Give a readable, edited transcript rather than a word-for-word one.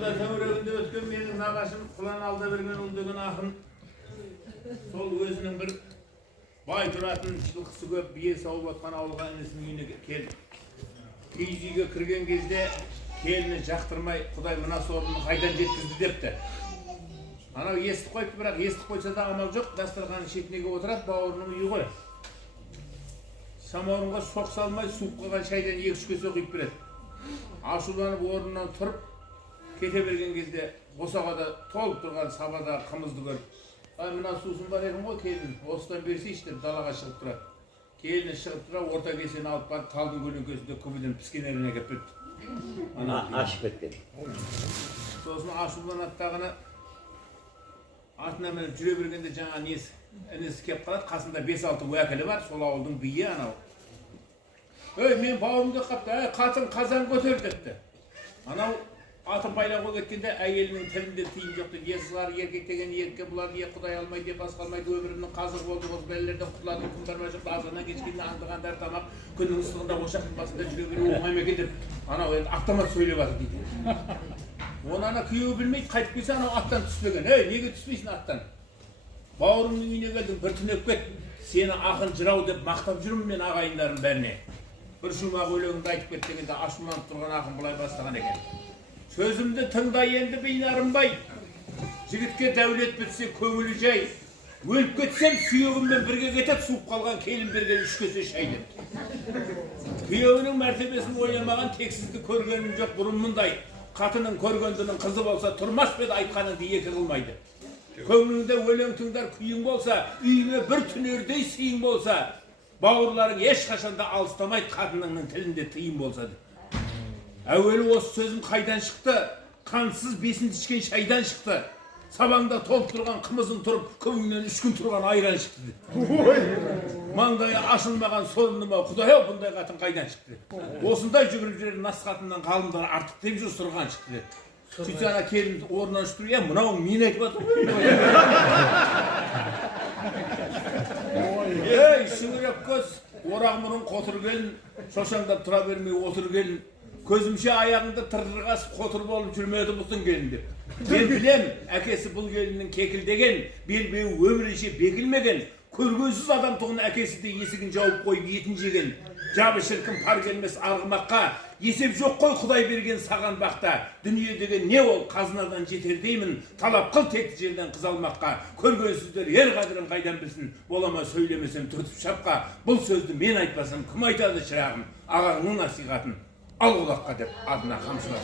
Ошонда төңірегінде өткен менің нағашым Құлан Алдабергенұлы деген ақын сол өзінің бір бай тұратын жылқысы көп бие сауып отқан ауылға інісінің үйіне келді. Киіз үйге кірген кезде келіні жақтырмай Құдай мына сорымды қайдан жеткізді депті. Анау естіп қойды, бірақ естіп қойса да амал жоқ, дастарханның шетіне отырады, бауырының үйі ғой. Самаурынға соқ салмай суып қалған шайдан 2-3 кесе құйып береді. Ашуланып орнынан тұрып кете берген кезде босағада толып тұрған сабада қымызды көріп, "Ай, мына сусын бар екен ғой, келін, осыдан берсейші" деп далаға шығып тұрады. Келіні шығып тұра, орта кесені алып барып, талдың көлеңкесінде күбіден піскен еріне әкеп берді. Ашып кеткен. Сосын ашуланады дағыны артына мініп жүре бергенде жаңа несі інісі кеп қалады, қасында 5-6 уәкілі бар, сол ауылдың биі анау. "Ей, мен бауырымды қапты, қатын қазан көтер" депті. Анау атын байлауға кеткенде әйелінің тілінде тиын жоқ деп, "Есіғар еркек деген еркек бұлар, не Құдай алмайды, не басқа алмайды, өмірімнің қазық болды, осы бәлелерден құтылатын күн барма жоқ, азаннан кешкенде аңдығандар тамақ, күннің ыстығында ошақтың басында жүре беру оңай ма екен" деп, анау енді автомат сөйлеп жатыр дейді. Оны ана күйеуі білмейді, қайтып келсе анау аттан түспеген. "Ей, неге түспейсің аттан? Бауырымның үйіне келдің, бір түнеп кет, сені ақын жырау деп мақтап жүрмін мен ағайындарын бәріне. Бір шумақ өлеңді айтып кет" дегенде ашуланып тұрған ақын былай бастаған екен: "Сөзімді тыңда енді бейнарынбай, жігітке дәулет бітсе көңілі жай, өліп кетсем сүйегіммен бірге кетіп, суып қалған келін берген 3 кесе шай" депті. Күйеуінің мәртебесін ойламаған, тексізді көргенім жоқ бұрын мұндай, қатының көргендінің қызы болса тұрмас беді айтқаныңды екі қылмайды. Көңіліңде өлең тыңдар күйің болса, үйіңе бір түнердей сыйың болса, бауырларың ешқашанда алыстамайды, қатыныңның тілінде тыйым болса. Әуелі осы сөзім қайдан шықты? Қансыз бесін ішкен шайдан шықты. Сабаңда толып тұрған қымызың тұрып, көңілінен 3 күн тұрған айран шықты. Маңдайы ашылмаған сорыныма, Құдай-ау, бұндай қатын қайдан шықты? Осындай жүгіріп жүрген нас қатыннан ғалымдар артық деп жүр, сұрған шықты. Сөйтсе ана келін орнынан ұшып тұр, "Мынауың мен айтып жатыр ғой." "Ей, шүңірек көз, орақ мұрын қотыр келін, шошаңдап тұра бермей отыр келін. Көзімше аяғыңды тыртырғасып қотыр болып жүрмеді бұсын келін" деп. "Мен білем, әкесі бұл келіннің кекілдеген, белбеуі өмірінше бекілмеген, көргенсіз адам тұғын әкесі де есігін жауып қойып етін жеген. Жабы шіркін пар келмес арғымаққа, есеп жоқ қой Құдай берген саған бақта. Дүние деген не ол, қазынадан жетер деймін, талап қыл текті жерден қыз алмаққа. Көргенсіздер ер қадірін қайдан білсін, болама сөйлемесем түртіп шапқа. Бұл сөзді мен айтпасам, кім айтады шырағым, ағаңның насихатын ал құлаққа" деп адына қамшылап.